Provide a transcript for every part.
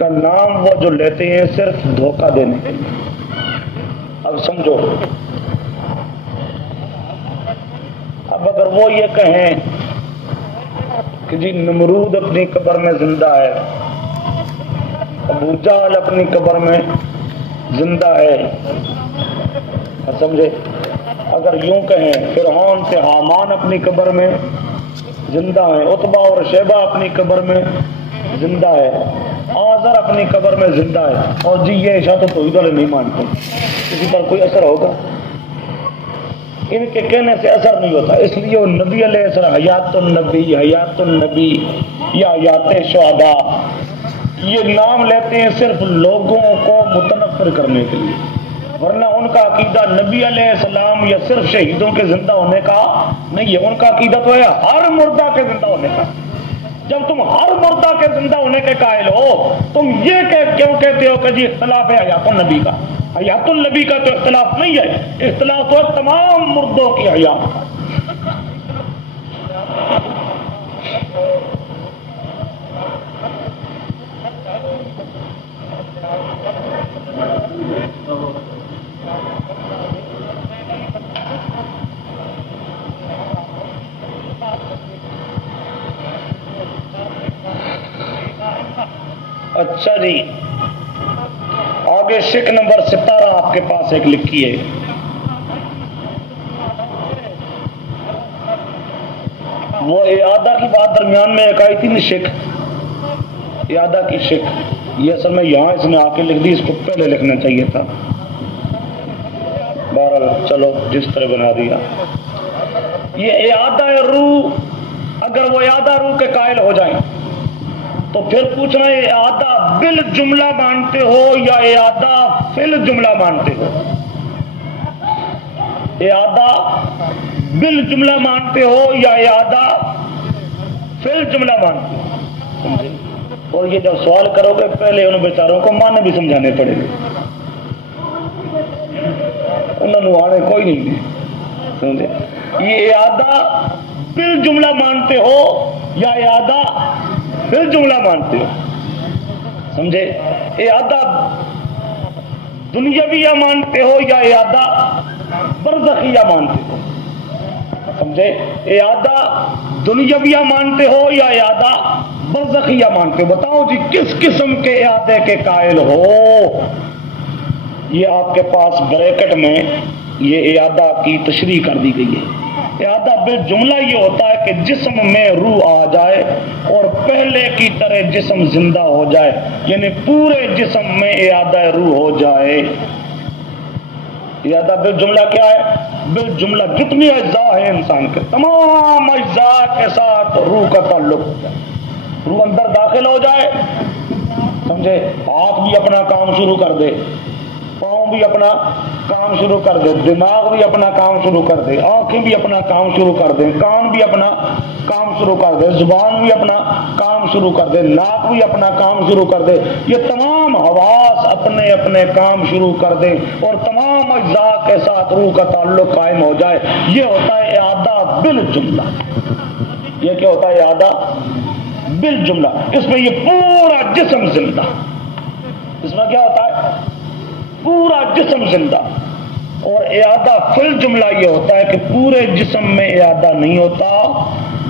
کا نام وہ جو لیتے ہیں صرف دھوکہ دینے کے لیے. اب سمجھو، اب اگر وہ یہ کہیں کہ جی نمرود اپنی قبر میں زندہ ہے، ابو جہل اپنی قبر میں زندہ ہے، سمجھے؟ اگر یوں کہیں فرعون سے حامان اپنی قبر میں زندہ ہے، عتبہ اور شیبہ اپنی قبر میں زندہ ہے، آزر اپنی قبر میں زندہ ہے، اور جی یہ اشاعت تو توحید والے نہیں مانتے، کسی پر کوئی اثر ہوگا؟ ان کے کہنے سے اثر نہیں ہوتا. اس لیے وہ نبی علیہ السلام حیات النبی یا حیات شہداء یہ نام لیتے ہیں صرف لوگوں کو متنفر کرنے کے لیے، ورنہ ان کا عقیدہ نبی علیہ السلام یا صرف شہیدوں کے زندہ ہونے کا نہیں ہے. ان کا عقیدہ تو ہے ہر مردہ کے زندہ ہونے کا. جب تم ہر مردہ کے زندہ ہونے کے قائل ہو، تم یہ کیوں کہتے ہو کہ جی اختلاف ہے حیات النبی کا؟ حیات النبی کا تو اختلاف نہیں ہے، اختلاف تو ہے تمام مردوں کی حیات کا. اچھا جی، آگے شک نمبر 17 آپ کے پاس ایک لکھی ہے. وہ اعادہ کی بات درمیان میں ایک آئی تھی نا، شک، اعادہ کی شک، یہ اصل میں یہاں اس نے آ کے لکھ دی، اس کو پہلے لکھنا چاہیے تھا. بہرحال چلو جس طرح بنا دیا. یہ اعادہ روح، اگر وہ اعادہ روح کے قائل ہو جائیں تو پھر پوچھنا ہے اعادہ بالجملہ مانتے ہو یا اعادہ فی الجملہ مانتے ہو؟ اعادہ بالجملہ مانتے ہو یا اعادہ فی الجملہ مانتے ہو؟ سمجھے؟ اور یہ جب سوال کرو گے پہلے ان بیچاروں کو معنی بھی سمجھانے پڑیں گے، انہوں نے آنے کوئی نہیں ہے. سمجھے؟ یہ اعادہ بالجملہ مانتے ہو یا اعادہ فی الجملہ مانتے ہو؟ سمجھے؟ اعادہ دنیاویہ مانتے ہو یا اعادہ برزخیہ مانتے ہو؟ سمجھے؟ اعادہ دنیاویہ مانتے ہو یا اعادہ برزخیہ مانتے ہو؟ بتاؤ جی کس قسم کے اعادے کے قائل ہو؟ یہ آپ کے پاس بریکٹ میں یہ اعادہ کی تشریح کر دی گئی ہے. اعادہ بالجملہ یہ ہوتا ہے کہ جسم میں روح آ جائے اور پہلے کی طرح جسم زندہ ہو جائے، یعنی پورے جسم میں اعادہ روح ہو جائے. اعادہ بالجملہ کیا ہے؟ بالجملہ جتنی اجزاء ہیں انسان کے تمام اجزاء کے ساتھ روح کا تعلق ہو جائے، روح اندر داخل ہو جائے. سمجھے؟ ہاتھ بھی اپنا کام شروع کر دے، پاؤں بھی اپنا کام شروع کر دے، دماغ بھی اپنا کام شروع کر دے، آنکھیں بھی اپنا کام شروع کر دیں، کان بھی اپنا کام شروع کر دے، زبان بھی اپنا کام شروع کر دے، ناک بھی اپنا کام شروع کر دے، یہ تمام حواس اپنے اپنے کام شروع کر دے اور تمام اجزاء کے ساتھ روح کا تعلق قائم ہو جائے. یہ ہوتا ہے اعادہ بالجملہ. یہ کیا ہوتا ہے؟ اعادہ بالجملہ. اس میں یہ پورا جسم زندہ، اس میں کیا ہوتا ہے؟ پورا جسم زندہ. اور اعادہ فی الجملہ یہ ہوتا ہے کہ پورے جسم میں اعادہ نہیں ہوتا،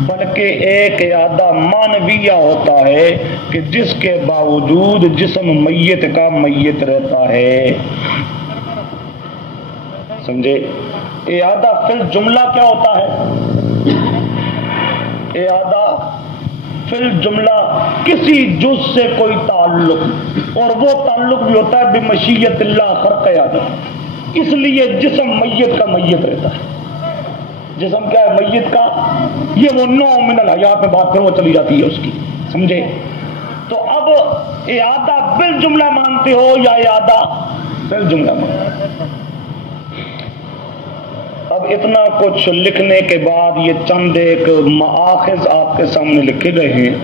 بلکہ ایک اعادہ معنویہ ہوتا ہے کہ جس کے باوجود جسم میت کا میت رہتا ہے. سمجھے؟ اعادہ فی الجملہ کیا ہوتا ہے؟ اعادہ فی الجملہ کسی جز سے کوئی تعلق، اور وہ تعلق بھی ہوتا ہے بمشیت اللہ خرق آدم. اس لیے جسم میت کا میت رہتا ہے. جسم کیا ہے؟ میت کا. یہ وہ نوع من الحیات میں بات ہے وہ چلی جاتی ہے اس کی. سمجھے؟ تو اب اعادہ بالجملہ مانتے ہو یا اعادہ فی الجملہ مانتے ہو؟ اب اتنا کچھ لکھنے کے بعد یہ چند ایک مآخذ آپ کے سامنے لکھے گئے ہیں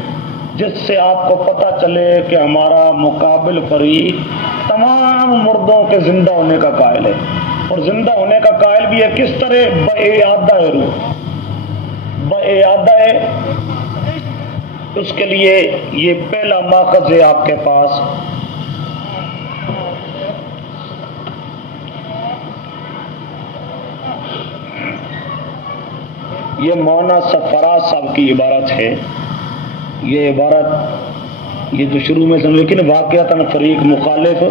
جس سے آپ کو پتہ چلے کہ ہمارا مقابل فریق تمام مردوں کے زندہ ہونے کا قائل ہے، اور زندہ ہونے کا قائل بھی ہے کس طرح؟ بإعادہ روح، بإعادہ اس کے لیے یہ پہلا ماخذ ہے آپ کے پاس، یہ مولانا سرفراز صاحب کی عبارت ہے۔ یہ عبارت یہ جو شروع میں سمجھ، لیکن واقعتاً فریق مخالف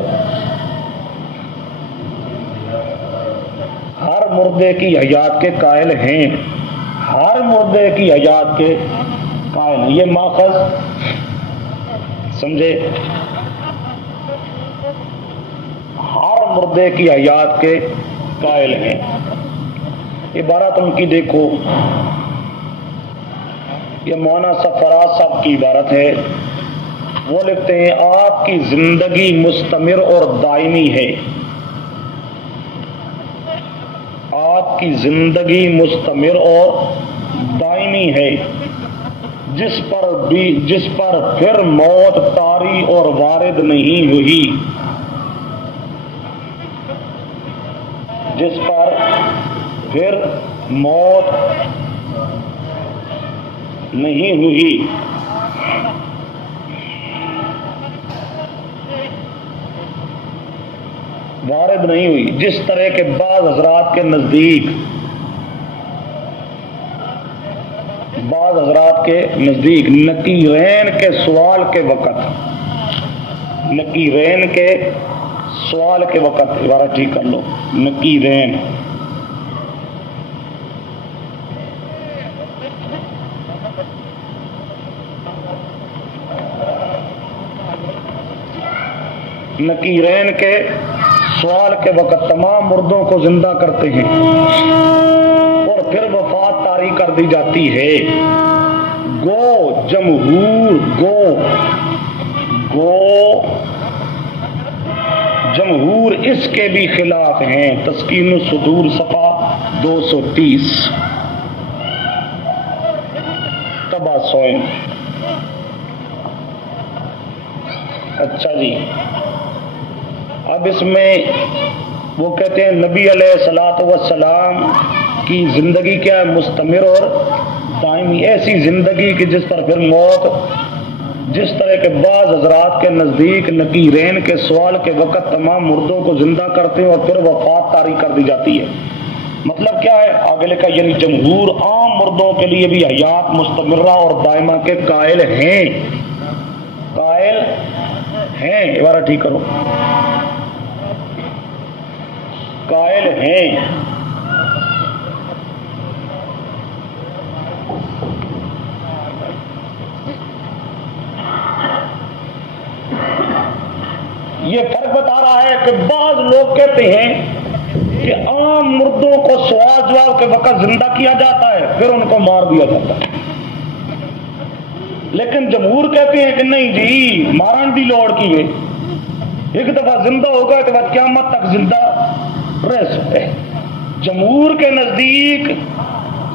ہر مردے کی حیات کے قائل ہیں، ہر مردے کی حیات کے قائل ہیں۔ یہ ماخذ سمجھے، ہر مردے کی حیات کے قائل ہیں۔ عبارت ان کی دیکھو، یہ مولانا سرفراز صاحب کی عبارت ہے۔ وہ لکھتے ہیں آپ کی زندگی مستمر اور دائمی ہے، آپ کی زندگی مستمر اور دائمی ہے، جس پر پھر موت طاری اور وارد نہیں ہوئی، جس پر پھر موت نہیں ہوئی۔ وارد نہیں ہوئی، جس طرح کے بعض حضرات کے نزدیک نکیرین کے سوال کے وقت، نکیرین کے سوال کے وقت، عبارت ٹھیک کر لو، نکیرین نکیرین کے سوال کے وقت تمام مردوں کو زندہ کرتے ہیں اور پھر وفات طاری کر دی جاتی ہے۔ گو جمہور اس کے بھی خلاف ہیں۔ تسکین الصدور صفحہ 230 تبا سوئن۔ اچھا جی، اب اس میں وہ کہتے ہیں نبی علیہ الصلوۃ والسلام کی زندگی کیا ہے؟ مستمر اور دائمی، ایسی زندگی کہ جس پر پھر موت، جس طرح کے بعض حضرات کے نزدیک نکیرین کے سوال کے وقت تمام مردوں کو زندہ کرتے ہیں اور پھر وفات طاری کر دی جاتی ہے۔ مطلب کیا ہے؟ آگے لکھا یعنی جمہور عام مردوں کے لیے بھی حیات مستمرہ اور دائمہ کے قائل ہیں، قائل ہیں، عبارت ٹھیک کرو، قائل ہیں۔ یہ فرق بتا رہا ہے کہ بعض لوگ کہتے ہیں کہ عام مردوں کو سوال جواب کے وقت زندہ کیا جاتا ہے، پھر ان کو مار دیا جاتا ہے، لیکن جمہور کہتے ہیں کہ نہیں جی، مارن دی لوڑ کی ہے، ایک دفعہ زندہ ہوگا تو بعد قیامت تک زندہ رہ سکتے ہیں۔ جمہور کے نزدیک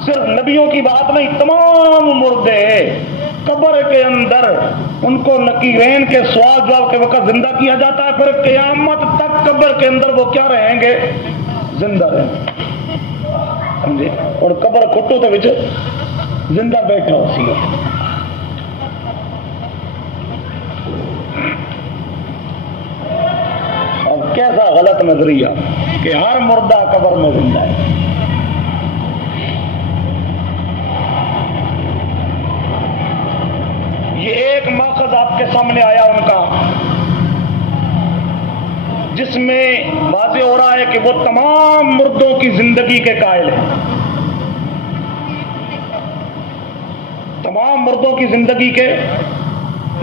صرف نبیوں کی بات نہیں، تمام مردے قبر کے اندر ان کو نکیرین کے سوال جواب کے وقت زندہ کیا جاتا ہے، پھر قیامت تک قبر کے اندر وہ کیا رہیں گے؟ زندہ رہیں گے، سمجھے؟ اور قبر کھٹو کے وچ زندہ بیٹھا ہو سی۔ اب کیسا غلط نظریہ کہ ہر مردہ قبر میں زندہ ہے۔ یہ ایک ماخذ آپ کے سامنے آیا ان کا، جس میں واضح ہو رہا ہے کہ وہ تمام مردوں کی زندگی کے قائل ہیں، تمام مردوں کی زندگی کے۔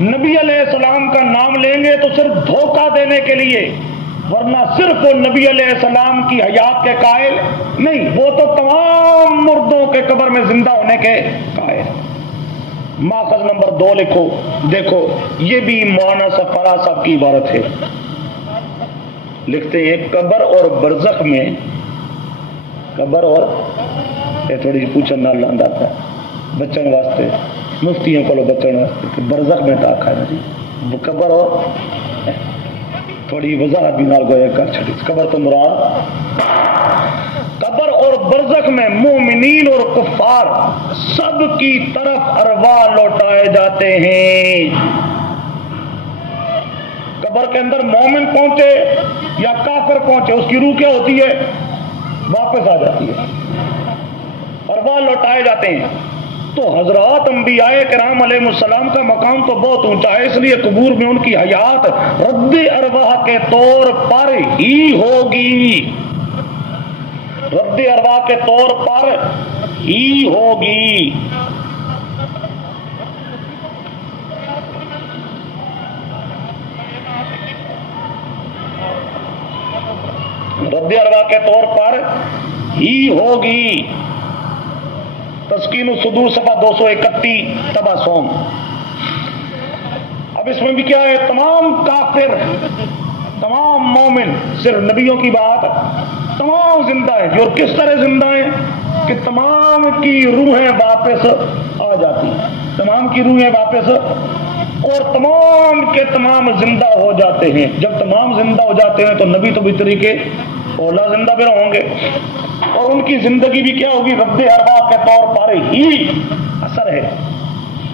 نبی علیہ السلام کا نام لیں گے تو صرف دھوکہ دینے کے لیے، ورنہ صرف وہ نبی علیہ السلام کی حیات کے قائل نہیں، وہ تو تمام مردوں کے قبر میں زندہ ہونے کے قائل۔ ماخذ نمبر 2 لکھو، دیکھو یہ بھی مولانا سرفراز صاحب کی عبارت ہے۔ لکھتے ہیں قبر اور برزخ میں، قبر اور یہ تھوڑی پوچھن نہ لاندہ تھا بچن واسطے، مفتیوں کو بچن واسطے برزخ میں تاکہ ہے جی، قبر اور تھوڑی وضاحت بھی نال گویا کر چھڑی۔ قبر تو مراد، قبر اور برزخ میں مومنین اور کفار سب کی طرف ارواح لوٹائے جاتے ہیں. قبر کے اندر مومن پہنچے یا کافر پہنچے، اس کی روح کیا ہوتی ہے؟ واپس آ جاتی ہے، ارواح لوٹائے جاتے ہیں. تو حضرات انبیاء کرام علیہ السلام کا مقام تو بہت اونچا ہے، اس لیے قبور میں ان کی حیات رد ارواح کے طور پر ہی ہوگی، رد ارواح کے طور پر ہی ہوگی. رد ارواح کے طور پر ہی ہوگی. تسکین الصدور صفحہ 231 تبع سوم. اب اس میں بھی کیا ہے؟ تمام کافر، تمام مومن، صرف نبیوں کی بات، تمام زندہ ہیں. اور کس طرح زندہ ہیں کہ تمام کی روحیں واپس آ جاتی ہیں، تمام کی روحیں واپس، اور تمام کے تمام زندہ ہو جاتے ہیں. جب تمام زندہ ہو جاتے ہیں تو نبی تو بھی طریقے اولا زندہ بھی ہوں گے، اور ان کی زندگی بھی کیا ہوگی؟ رد ارواح کے طور پر ہی اثر ہے.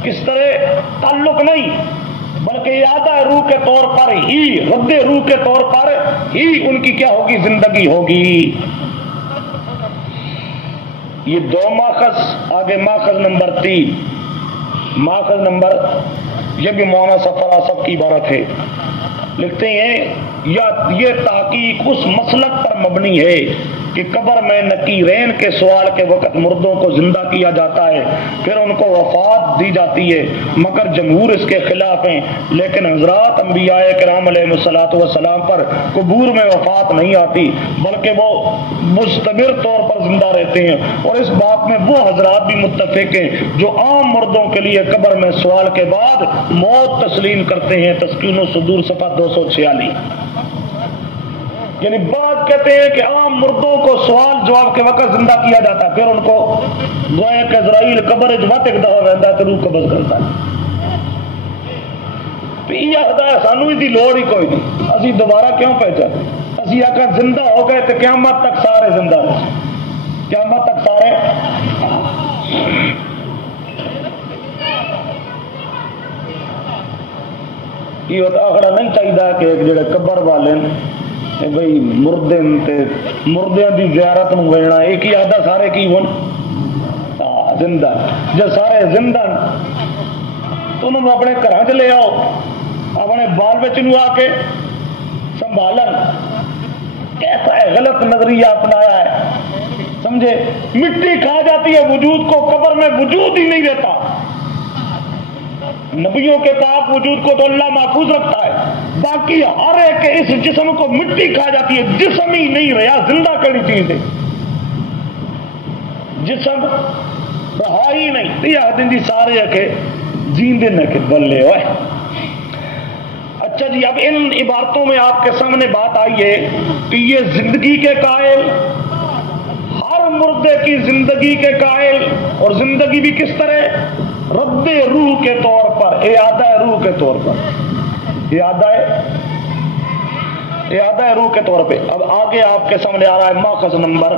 کس طرح؟ تعلق نہیں بلکہ اعادہ روح کے طور پر ہی، رد روح کے طور پر ہی ان کی کیا ہوگی؟ زندگی ہوگی. یہ دو ماخذ. آگے ماخذ نمبر 3، ماخذ نمبر، یہ بھی مولانا سفر آصف کی عبارت ہے. لکھتے ہیں یہ تحقیق اس مسلک پر مبنی ہے کہ قبر میں نکیرین کے سوال کے وقت مردوں کو زندہ کیا جاتا ہے، پھر ان کو وفات دی جاتی ہے، مگر جمہور اس کے خلاف ہیں. لیکن حضرات انبیاء کرام علیہ الصلوۃ والسلام پر قبور میں وفات نہیں آتی، بلکہ وہ مستمر طور پر زندہ رہتے ہیں. اور اس بات میں وہ حضرات بھی متفق ہیں جو عام مردوں کے لیے قبر میں سوال کے بعد موت تسلیم کرتے ہیں. تسکین الصدور صفحہ 246. یعنی بعض کہتے ہیں کہ عام مردوں کو سوال جواب کے وقت زندہ کیا جاتا ہے، پھر ان کو گویا کہ عزرائیل قبر جماعت ایک دفعہ رہتا ہے تو روح قبض کرتا ہے. تو یہ آتا ہے سانو اس کی لوڑ ہی کوئی نہیں، اسی دوبارہ کیوں پہچانے؟ اسی آقا زندہ ہو گئے تو قیامت تک سارے زندہ رہے، قیامت تک سارے. یہ آخر نہیں چاہیے کہ جڑے قبر والے بھائی مردے مردیاں دی زیارت نو وینا ایک ہی آدھا سارے کی ہون زندہ. جب سارے زندہ تو انہوں نے اپنے گھر چ لے آؤ، اپنے بال بچ نو آ کے سنبھالن. کیسا ہے غلط نظریہ اپنایا ہے، سمجھے؟ مٹی کھا جاتی ہے وجود کو، قبر میں وجود ہی نہیں رہتا. نبیوں کے پاک وجود کو تو اللہ محفوظ رکھتا ہے، باقی ہر ایک اس جسم کو مٹی کھا جاتی ہے. جسم ہی نہیں رہا، زندہ کڑی چیز ہے، جسم رہا ہی نہیں. یہ دن دی سارے کے جیندے نہ کہ بلے ہوئے. اچھا جی، اب ان عبارتوں میں آپ کے سامنے بات آئی ہے کہ یہ زندگی کے قائل، ہر مردے کی زندگی کے قائل، اور زندگی بھی کس طرح؟ رد روح کے طور پر، اعادہ روح کے طور پر، اعادہ روح کے طور پہ. اب آگے آپ کے سامنے آ رہا ہے ماخذ نمبر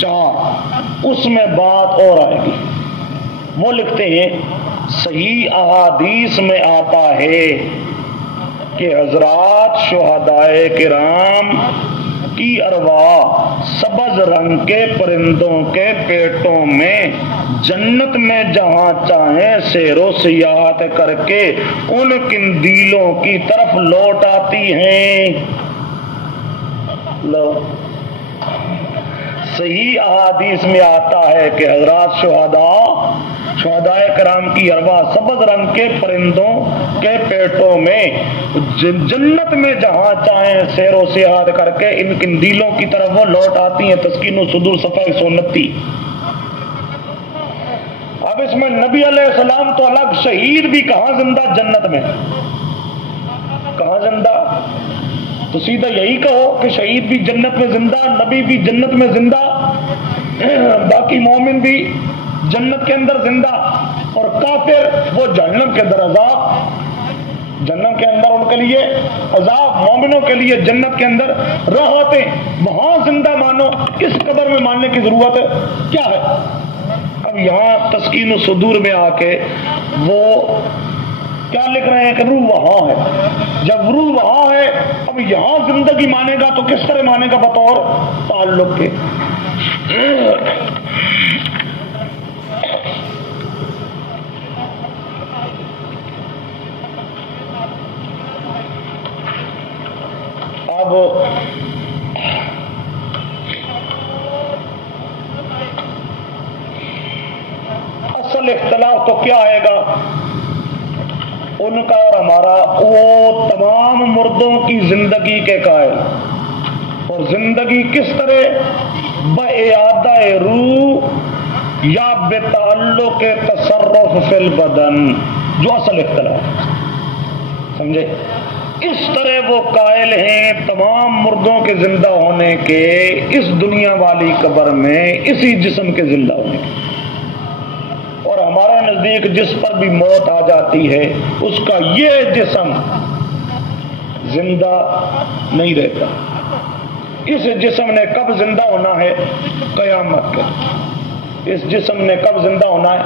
4، اس میں بات اور آئے گی. وہ لکھتے ہیں صحیح احادیث میں آتا ہے کہ حضرات شہدائے کرام کی ارواح سبز رنگ کے پرندوں کے پیٹوں میں جنت میں جہاں چاہیں سیر و سیاحت کر کے ان قندیلوں کی طرف لوٹ آتی ہیں. لو صحیح احادیث میں آتا ہے کہ حضرات شہدائے کرام کی ارواح سبز رنگ کے پرندوں کے پیٹوں میں جنت میں جہاں چاہیں سیر و سیاحت کر کے ان قندیلوں کی طرف وہ لوٹ آتی ہیں. تسکین الصدور صفحہ 129. اب اس میں نبی علیہ السلام تو الگ، شہید بھی کہاں زندہ؟ جنت میں. کہاں زندہ؟ تو سیدھا یہی کہو کہ شہید بھی جنت میں زندہ، نبی بھی جنت میں زندہ، باقی مومن بھی جنت کے اندر زندہ، اور کافر وہ جہنم کے اندر عذاب، جنت کے اندر ان کے لیے عذاب، مومنوں کے لیے جنت کے اندر راحتیں. وہاں زندہ مانو، اس قبر میں ماننے کی ضرورت کیا ہے؟ اب یہاں تسکین الصدور میں آ کے وہ کیا لکھ رہے ہیں کہ روح وہاں ہے. جب روح وہاں ہے اب یہاں زندگی مانے گا تو کس طرح مانے گا؟ بطور تعلق کے. اب اصل اختلاف تو کیا آئے گا ان کا اور ہمارا؟ وہ تمام مردوں کی زندگی کے قائل، اور زندگی کس طرح؟ بإعادہ روح یا بتعلق تصرف فی البدن، جو اصل اختلاف. سمجھے؟ اس طرح وہ قائل ہیں تمام مردوں کے زندہ ہونے کے اس دنیا والی قبر میں اسی جسم کے زندہ ہونے کے. اور ہمارے نزدیک جس پر بھی موت آ جاتی ہے اس کا یہ جسم زندہ نہیں رہتا. اس جسم نے کب زندہ ہونا ہے؟ قیامت کے. اس جسم نے کب زندہ ہونا ہے؟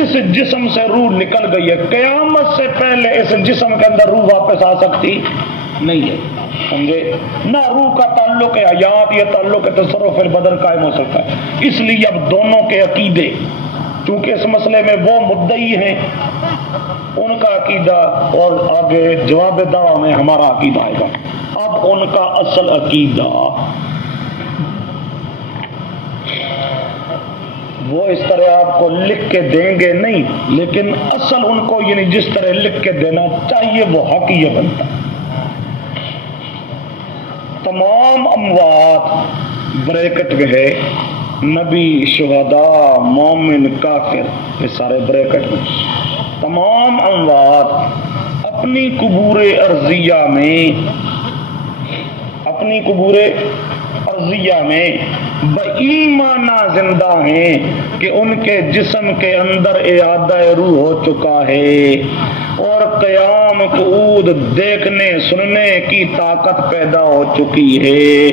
اس جسم سے روح نکل گئی ہے، قیامت سے پہلے اس جسم کے اندر روح واپس آ سکتی نہیں ہے. سمجھے؟ نہ روح کا تعلق حیات یا تعلق تصرف البدن قائم ہو سکتا ہے. اس لیے اب دونوں کے عقیدے، چونکہ اس مسئلے میں وہ مدعی ہیں ان کا عقیدہ اور آگے جواب دعویٰ میں ہمارا عقیدہ آئے گا. اب ان کا اصل عقیدہ وہ اس طرح آپ کو لکھ کے دیں گے نہیں، لیکن اصل ان کو یعنی جس طرح لکھ کے دینا چاہیے وہ حق یہ بنتا. تمام اموات بریکٹ میں ہے، نبی، شہداء، مومن، کافر، یہ سارے بریکٹ میں. تمام اموات اپنی قبور ارضیہ میں بایمانہ زندہ ہیں کہ ان کے جسم کے اندر اعادہ روح ہو چکا ہے اور قیام قعود دیکھنے سننے کی طاقت پیدا ہو چکی ہے.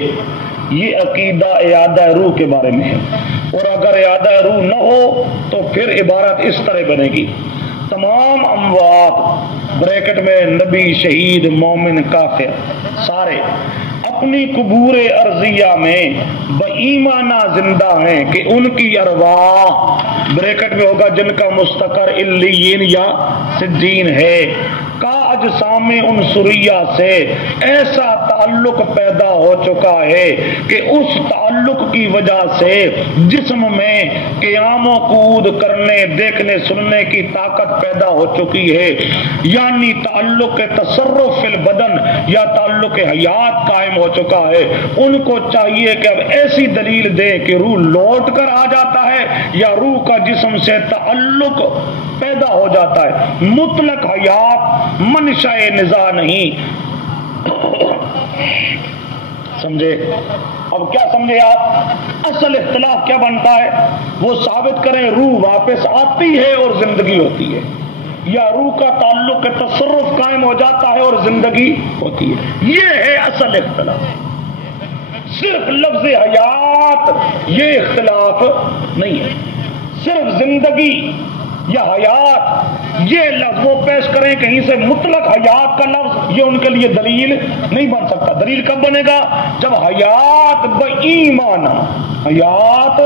یہ عقیدہ اعادہ روح کے بارے میں ہے. اور اگر اعادہ روح نہ ہو تو پھر عبارت اس طرح بنے گی: تمام اموات بریکٹ میں نبی، شہید، مومن، کافر سارے اپنی قبور ارضیہ میں بایمانہ زندہ ہیں کہ ان کی ارواح بریکٹ میں ہوگا جن کا مستقر علیین یا سجین ہے کا اجسام عنصریہ سے ایسا تعلق پیدا ہو چکا ہے کہ اس تعلق کی وجہ سے جسم میں قیام و قعود کرنے، دیکھنے، سننے کی طاقت پیدا ہو چکی ہے. یعنی تعلق تصرف فی البدن یا تعلق حیات قائم ہو چکا ہے. ان کو چاہیے کہ اب ایسی دلیل دے کہ روح لوٹ کر آ جاتا ہے یا روح کا جسم سے تعلق پیدا ہو جاتا ہے. مطلق حیات منشاء نزاع نہیں. سمجھے؟ اب کیا سمجھے آپ؟ اصل اختلاف کیا بنتا ہے؟ وہ ثابت کریں روح واپس آتی ہے اور زندگی ہوتی ہے، یا روح کا تعلق تصرف قائم ہو جاتا ہے اور زندگی ہوتی ہے. یہ ہے اصل اختلاف. صرف لفظ حیات یہ اختلاف نہیں ہے. صرف زندگی یا حیات یہ لفظ وہ پیش کریں کہیں سے مطلق حیات کا لفظ، یہ ان کے لیے دلیل نہیں بن سکتا. دلیل کب بنے گا؟ جب حیات بایمانہ، حیات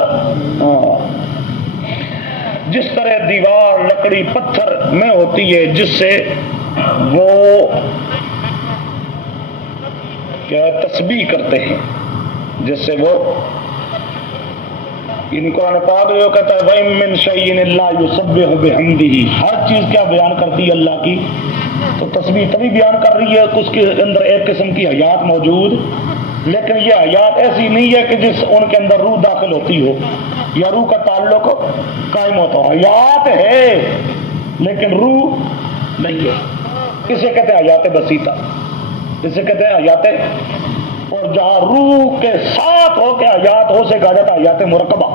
جس طرح دیوار لکڑی پتھر میں ہوتی ہے جس سے وہ کیا تسبیح کرتے ہیں، جس سے وہ ان قرآن پاک جو کہتا ہے وَإِن مِّن شَيْءٍ إِلَّا يُسَبِّحُ بِحَمْدِهِ، ہر چیز کیا بیان کرتی ہے اللہ کی، تو تسبیح تبھی بیان کر رہی ہے کہ اس کے اندر ایک قسم کی حیات موجود. لیکن یہ حیات ایسی نہیں ہے کہ جس ان کے اندر روح داخل ہوتی ہو یا روح کا تعلق قائم ہوتا ہو. حیات ہے لیکن روح نہیں ہے. اسے کہتے ہیں حیات بسیطہ، اسے کہتے ہیں حیات. اور جہاں روح کے ساتھ ہو کے حیات ہو سے کہا جاتا ہے حیات مرکبہ،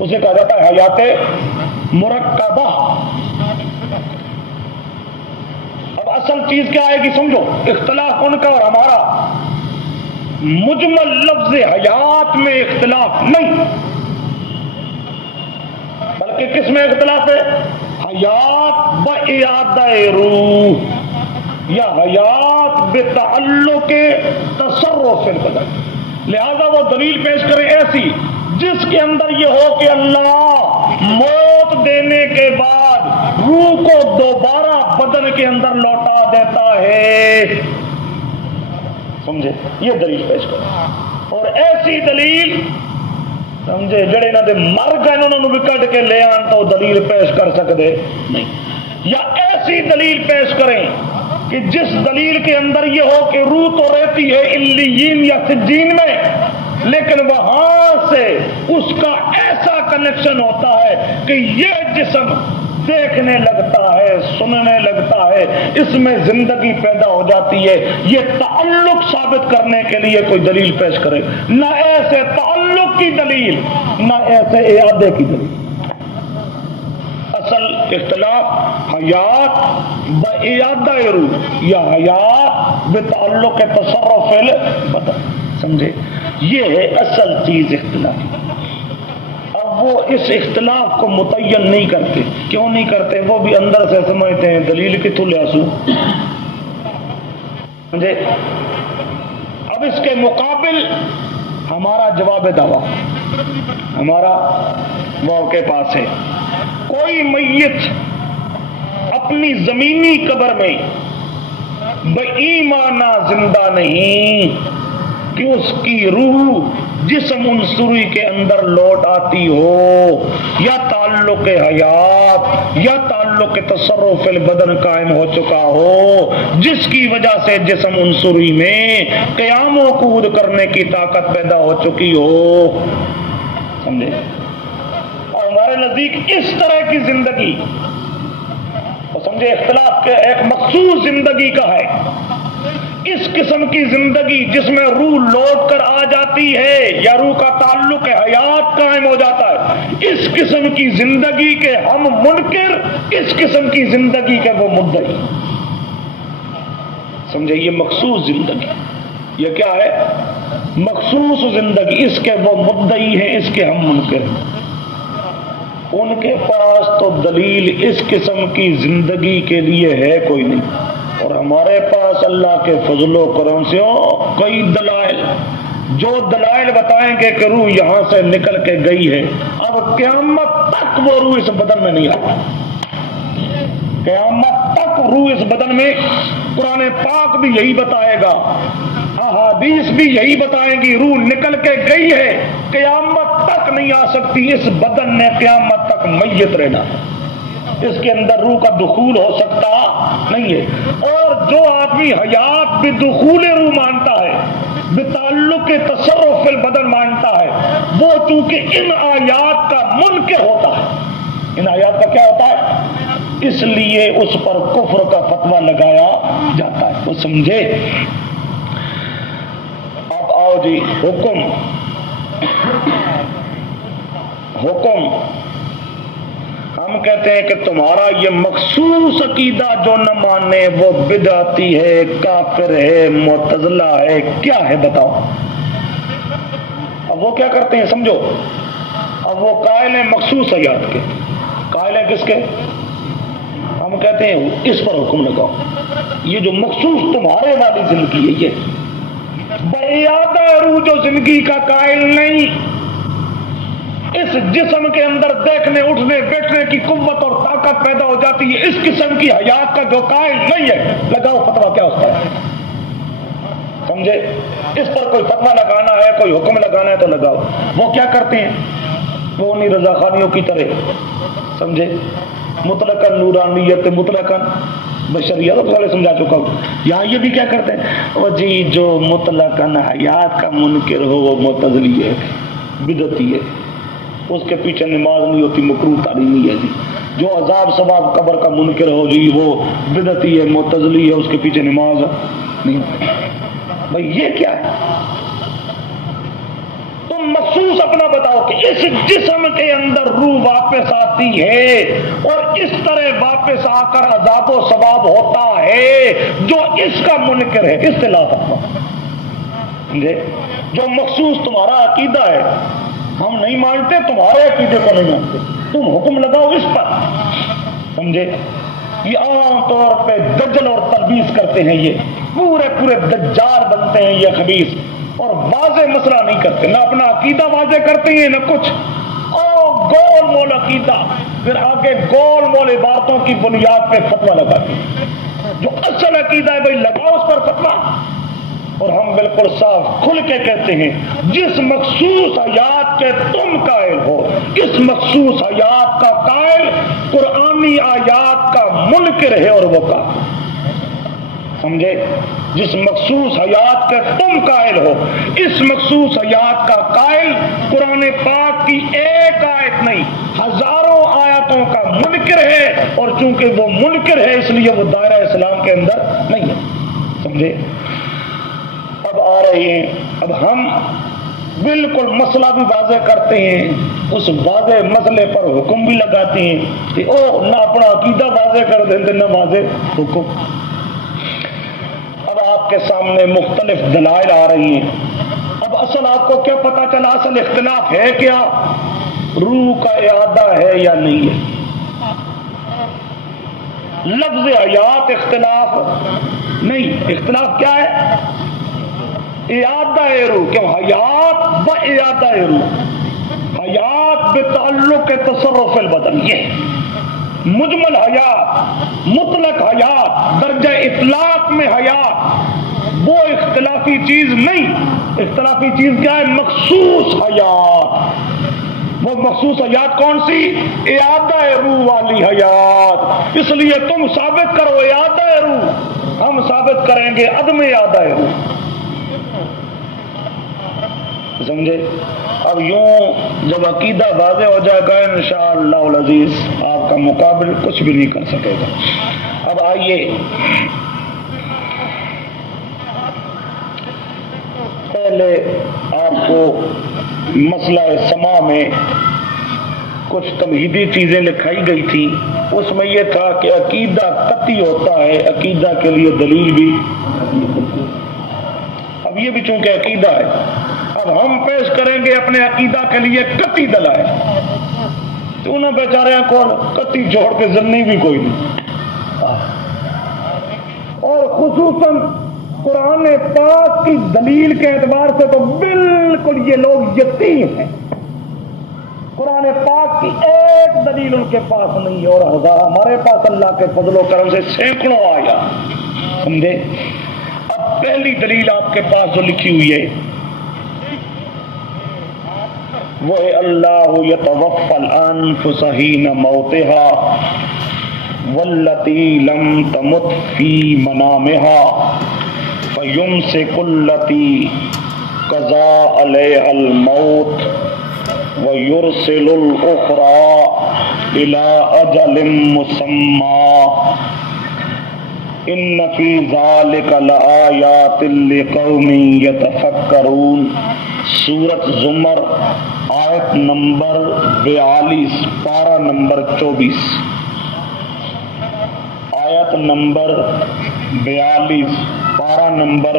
اسے کہا جاتا ہے حیات مرکبہ. اب اصل چیز کیا آئے گی سمجھو؟ اختلاف ان کا اور ہمارا. مجمل لفظ حیات میں اختلاف نہیں. کہ کس میں اختلاف ہے؟ حیات بإعادہ روح یا حیات بتعلق تصرف البدن. لہذا وہ دلیل پیش کریں ایسی جس کے اندر یہ ہو کہ اللہ موت دینے کے بعد روح کو دوبارہ بدن کے اندر لوٹا دیتا ہے. سمجھے؟ یہ دلیل پیش کریں. اور ایسی دلیل سمجھے جڑے انہوں نے مر گئے انہوں نے کٹ کے لے آن تو دلیل پیش کر سکتے نہیں. یا ایسی دلیل پیش کریں کہ جس دلیل کے اندر یہ ہو کہ روح تو رہتی ہے علیین یا سجین میں، لیکن وہاں سے اس کا ایسا کنیکشن ہوتا ہے کہ یہ جسم دیکھنے لگتا ہے، سننے لگتا ہے، اس میں زندگی پیدا ہو جاتی ہے. یہ تعلق ثابت کرنے کے لیے کوئی دلیل پیش کرے، نہ ایسے تعلق کی دلیل نہ ایسے اعادے کی دلیل. اصل اختلاف حیات بإعادہ روح یا حیات بتعلق تصرف البدن. سمجھے؟ یہ ہے اصل چیز اختلاف. اب وہ اس اختلاف کو متعین نہیں کرتے. کیوں نہیں کرتے؟ وہ بھی اندر سے سمجھتے ہیں دلیل کتوں لیاسو. سمجھے؟ اب اس کے مقابل ہمارا جواب دعویٰ ہمارا وہ کے پاس ہے. کوئی میت اپنی زمینی قبر میں بےایمانہ زندہ نہیں کہ اس کی روح جسم عنصری کے اندر لوٹ آتی ہو، یا تعلق حیات یا تعلق تصرف البدن قائم ہو چکا ہو، جس کی وجہ سے جسم عنصری میں قیام و قعود کرنے کی طاقت پیدا ہو چکی ہو. سمجھے؟ اور ہمارے نزدیک اس طرح کی زندگی سمجھے اختلاف کے ایک مخصوص زندگی کا ہے. اس قسم کی زندگی جس میں روح لوٹ کر آ جاتی ہے یا روح کا تعلق حیات قائم ہو جاتا ہے، اس قسم کی زندگی کے ہم منکر، اس قسم کی زندگی کے وہ مدعی. سمجھے؟ یہ مخصوص زندگی یہ کیا ہے؟ مخصوص زندگی. اس کے وہ مدعی ہیں، اس کے ہم منکر ہیں. ان کے پاس تو دلیل اس قسم کی زندگی کے لیے ہے کوئی نہیں، اور ہمارے پاس اللہ کے فضل و کرم سے کئی دلائل. جو دلائل بتائیں گے کہ روح یہاں سے نکل کے گئی ہے، اب قیامت تک وہ روح اس بدن میں نہیں آتی. قیامت تک روح اس بدن میں. قرآن پاک بھی یہی بتائے گا، احادیث بھی یہی بتائیں گی، روح نکل کے گئی ہے، قیامت تک نہیں آ سکتی. اس بدن نے قیامت تک میت رہنا، اس کے اندر روح کا دخول ہو سکتا نہیں ہے. اور جو آدمی حیات بدخول روح مانتا ہے، بتعلق تصرف البدن مانتا ہے، وہ چونکہ ان آیات کا منکر ہوتا ہے. ان آیات کا کیا ہوتا ہے؟ اس لیے اس پر کفر کا فتویٰ لگایا جاتا ہے. وہ سمجھے؟ اب آؤ جی حکم ہم کہتے ہیں کہ تمہارا یہ مخصوص عقیدہ جو نہ مانے وہ بدعتی ہے، کافر ہے، معتزلہ ہے. کیا ہے بتاؤ؟ اب وہ کیا کرتے ہیں سمجھو. اب وہ قائل ہیں مخصوص حیات کے. قائل ہیں کس کے؟ ہم کہتے ہیں اس پر حکم لگاؤ. یہ جو مخصوص تمہارے والی زندگی ہے، یہ بإعادہ روح جو زندگی کا قائل نہیں، اس جسم کے اندر دیکھنے اٹھنے بیٹھنے کی قوت اور طاقت پیدا ہو جاتی ہے، اس قسم کی حیات کا جو قائل نہیں ہے، لگاؤ فتویٰ کیا ہوتا ہے. سمجھے؟ اس پر کوئی فتویٰ لگانا ہے، کوئی حکم لگانا ہے تو لگاؤ. وہ کیا کرتے ہیں؟ وہ انہی رضا خانیوں کی طرح سمجھے مطلقاً نورانیت مطلقاً بشریت والے سمجھا چکا ہوں. یہاں یہ بھی کیا کرتے ہیں؟ وہ جی جو مطلقاً حیات کا منکر ہو وہ معتزلی ہے، بدعتی ہے، اس کے پیچھے نماز نہیں ہوتی، مکروہ تعلیمی ہے جی. جو عذاب ثواب قبر کا منکر ہو جی وہ بدعتی ہے، معتزلی ہے، اس کے پیچھے نماز نہیں. بھائی یہ کیا ہے؟ تم مخصوص اپنا بتاؤ کہ اس جسم کے اندر روح واپس آتی ہے اور اس طرح واپس آ کر عذاب و ثواب ہوتا ہے جو اس کا منکر ہے. اختلاف اپنا جو مخصوص تمہارا عقیدہ ہے ہم نہیں مانتے، تمہارے عقیدے کو نہیں مانتے. تم حکم لگاؤ اس پر. سمجھے؟ یہ عام طور پہ دجل اور تلبیس کرتے ہیں، یہ پورے دجال بنتے ہیں یہ خبیث، اور واضح مسئلہ نہیں کرتے، نہ اپنا عقیدہ واضح کرتے ہیں نہ کچھ. گول مول عقیدہ، پھر آگے گول مول عبارتوں کی بنیاد پہ فتویٰ لگاتے ہیں. جو اصل عقیدہ ہے بھائی لگاؤ اس پر فتویٰ. اور ہم بالکل صاف کھل کے کہتے ہیں جس مخصوص آیات کے تم قائل ہو، اس مخصوص آیات کا قائل قرآنی آیات کا منکر ہے اور وہ کافر. سمجھے؟ جس مخصوص حیات کے تم قائل ہو، اس مخصوص حیات کا قائل قرآن پاک کی ایک آیت نہیں ہزاروں آیتوں کا منکر ہے، اور چونکہ وہ منکر ہے اس لیے وہ دائرہ اسلام کے اندر نہیں ہے. سمجھے؟ اب آ رہے ہیں، اب ہم بالکل مسئلہ بھی واضح کرتے ہیں، اس واضح مسئلے پر حکم بھی لگاتے ہیں کہ او نہ اپنا عقیدہ واضح کر دیں نہ واضح حکم. اب آپ کے سامنے مختلف دلائل آ رہی ہیں. اب اصل آپ کو کیا پتا چلا اصل اختلاف ہے کیا؟ روح کا اعادہ ہے یا نہیں ہے. لفظ حیات اختلاف نہیں، اختلاف کیا ہے؟ اعادہ روح. کیوں؟ حیات با اعادہ روح، حیات بتعلق تصرف البدن، یہ مجمل حیات، مطلق حیات، درجہ اطلاق میں حیات، وہ اختلافی چیز نہیں. اختلافی چیز کیا ہے؟ مخصوص حیات. وہ مخصوص حیات کون سی؟ اعادہ روح والی حیات. اس لیے تم ثابت کرو اعادہ روح، ہم ثابت کریں گے عدم اعادہ روح. سمجھے؟ اب یوں جب عقیدہ واضح ہو جائے گا انشاءاللہ العزیز آپ کا مقابل کچھ بھی نہیں کر سکے گا. اب آئیے پہلے آپ کو مسئلہ سما میں کچھ تمہیدی چیزیں لکھائی گئی تھی. اس میں یہ تھا کہ عقیدہ قطعی ہوتا ہے، عقیدہ کے لیے دلیل بھی. اب یہ بھی چونکہ عقیدہ ہے، اب ہم پیش کریں گے اپنے عقیدہ کے لیے قطعی دلائل. تو انہیں بیچارے کو قطعی چھوڑ کے ضمنی بھی کوئی نہیں، اور خصوصاً قرآن پاک کی دلیل کے اعتبار سے تو بالکل یہ لوگ یتیم ہیں. قرآن پاک کی ایک دلیل ان کے پاس نہیں ہے، اور ہمارے پاس اللہ کے فضل و کرم سے سینکڑوں آیا. سمجھے؟ اب پہلی دلیل آپ کے پاس جو لکھی ہوئی ہے وہ ہے اللہ یتوفی الانفس حین موتها واللتی لم تمت فی منامها فیمسک التی قضا علیہا الموت ویرسل الاخری الی اجل مسمی ان فی ذلک لآیات لقوم یتفکرون. سورۃ زمر آیت نمبر 42 پارہ نمبر 24. آیت نمبر 42 پارہ نمبر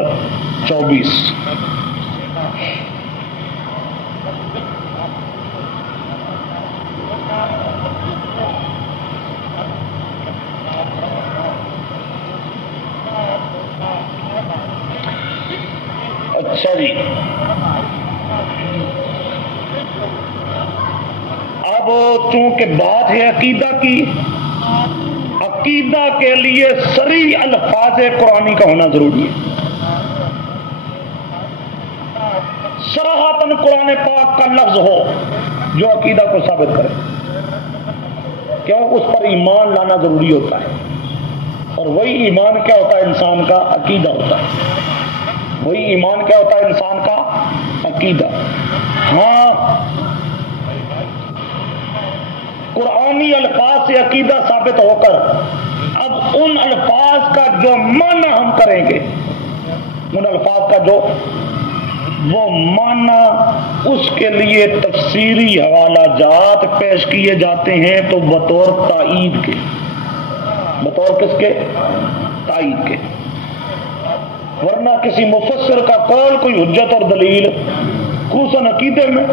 24. اچھا جی، اب چونکہ بات ہے عقیدہ کی، عقیدہ کے لیے صریح الفاظ قرآنی کا ہونا ضروری ہے. صراحتاً قرآن پاک کا لفظ ہو جو عقیدہ کو ثابت کرے. کیوں؟ اس پر ایمان لانا ضروری ہوتا ہے، اور وہی ایمان کیا ہوتا ہے؟ انسان کا عقیدہ ہوتا ہے. وہی ایمان کیا ہوتا ہے؟ انسان کا عقیدہ. ہاں، قرآنی الفاظ سے عقیدہ ثابت ہو کر اب ان الفاظ کا جو معنی ہم کریں گے، ان الفاظ کا جو وہ معنی، اس کے لیے تفسیری حوالہ جات پیش کیے جاتے ہیں. تو بطور تائید کے، بطور کس کے؟ تائید کے. ورنہ کسی مفسر کا قول کوئی حجت اور دلیل خصوصاً عقیدے میں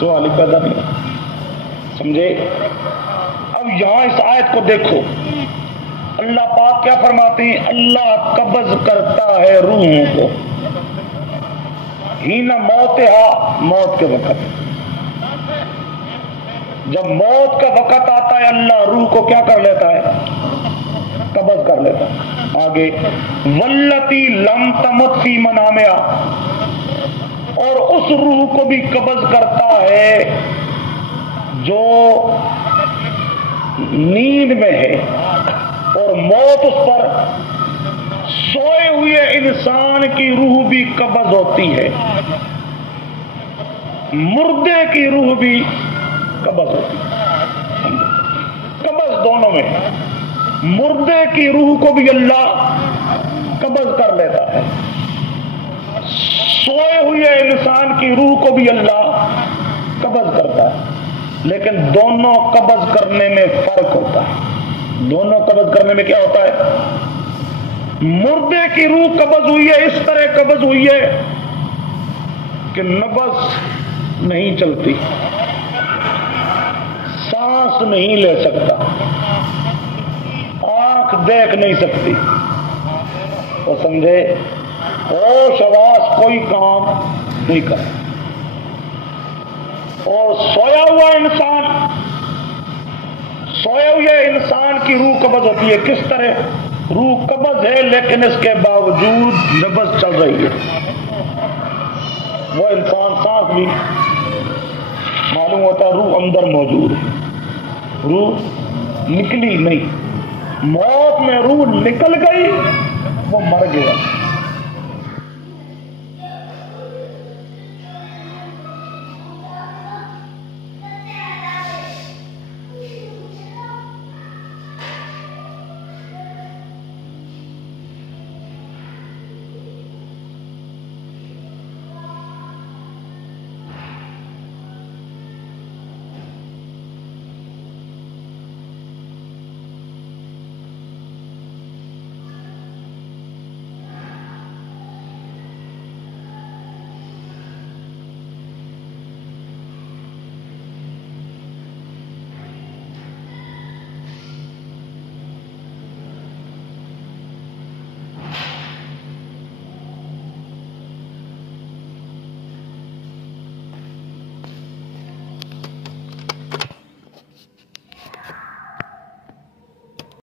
سوال پیدا نہیں. سمجھے؟ یہاں اس آیت کو دیکھو، اللہ پاک کیا فرماتے ہیں؟ اللہ قبض کرتا ہے روحوں کو ہی نہ موتہا، موت کے وقت، جب موت کا وقت آتا ہے اللہ روح کو کیا کر لیتا ہے؟ قبض کر لیتا ہے۔ آگے واللتی لم تمت فی منامہا، اور اس روح کو بھی قبض کرتا ہے جو نیند میں ہے، اور موت اس پر، سوئے ہوئے انسان کی روح بھی قبض ہوتی ہے، مردے کی روح بھی قبض ہوتی ہے، قبض دونوں میں، مردے کی روح کو بھی اللہ قبض کر لیتا ہے، سوئے ہوئے انسان کی روح کو بھی اللہ قبض کرتا ہے، لیکن دونوں قبض کرنے میں فرق ہوتا ہے۔ دونوں قبض کرنے میں کیا ہوتا ہے؟ مردے کی روح قبض ہوئی ہے، اس طرح قبض ہوئی ہے کہ نفس نہیں چلتی، سانس نہیں لے سکتا، آنکھ دیکھ نہیں سکتی، تو سمجھے ہوش حواس کوئی کام نہیں کرتا۔ اور سویا ہوا انسان، سوئے ہوئے انسان کی روح قبض ہوتی ہے، کس طرح؟ روح قبض ہے لیکن اس کے باوجود نبض چل رہی ہے، وہ انسان سانس بھی معلوم ہوتا ہے، روح اندر موجود ہے، روح نکلی نہیں، موت میں روح نکل گئی، وہ مر گیا۔